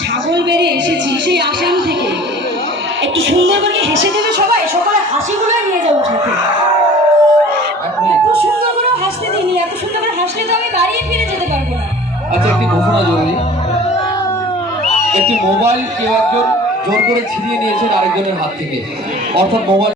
ছাগল বেরিয়ে এসেছি সেই আসাম থেকে, একটু সুন্দর করে হেসে দেবে সবাই, সকালে হাসিগুলো নিয়ে যাবো সাথে। এত সুন্দর করে হাসতে দিইনি, এত সুন্দর করে হাসলে তো আমি বাড়িয়ে ফিরে যেতে পারবো না। আচ্ছা, একটি ঘোষণা জরুরি। একটি মোবাইল কেউ একজন জোর করে ছিনিয়ে নিয়েছেন আরেকজনের হাত থেকে, অর্থাৎ মোবাইল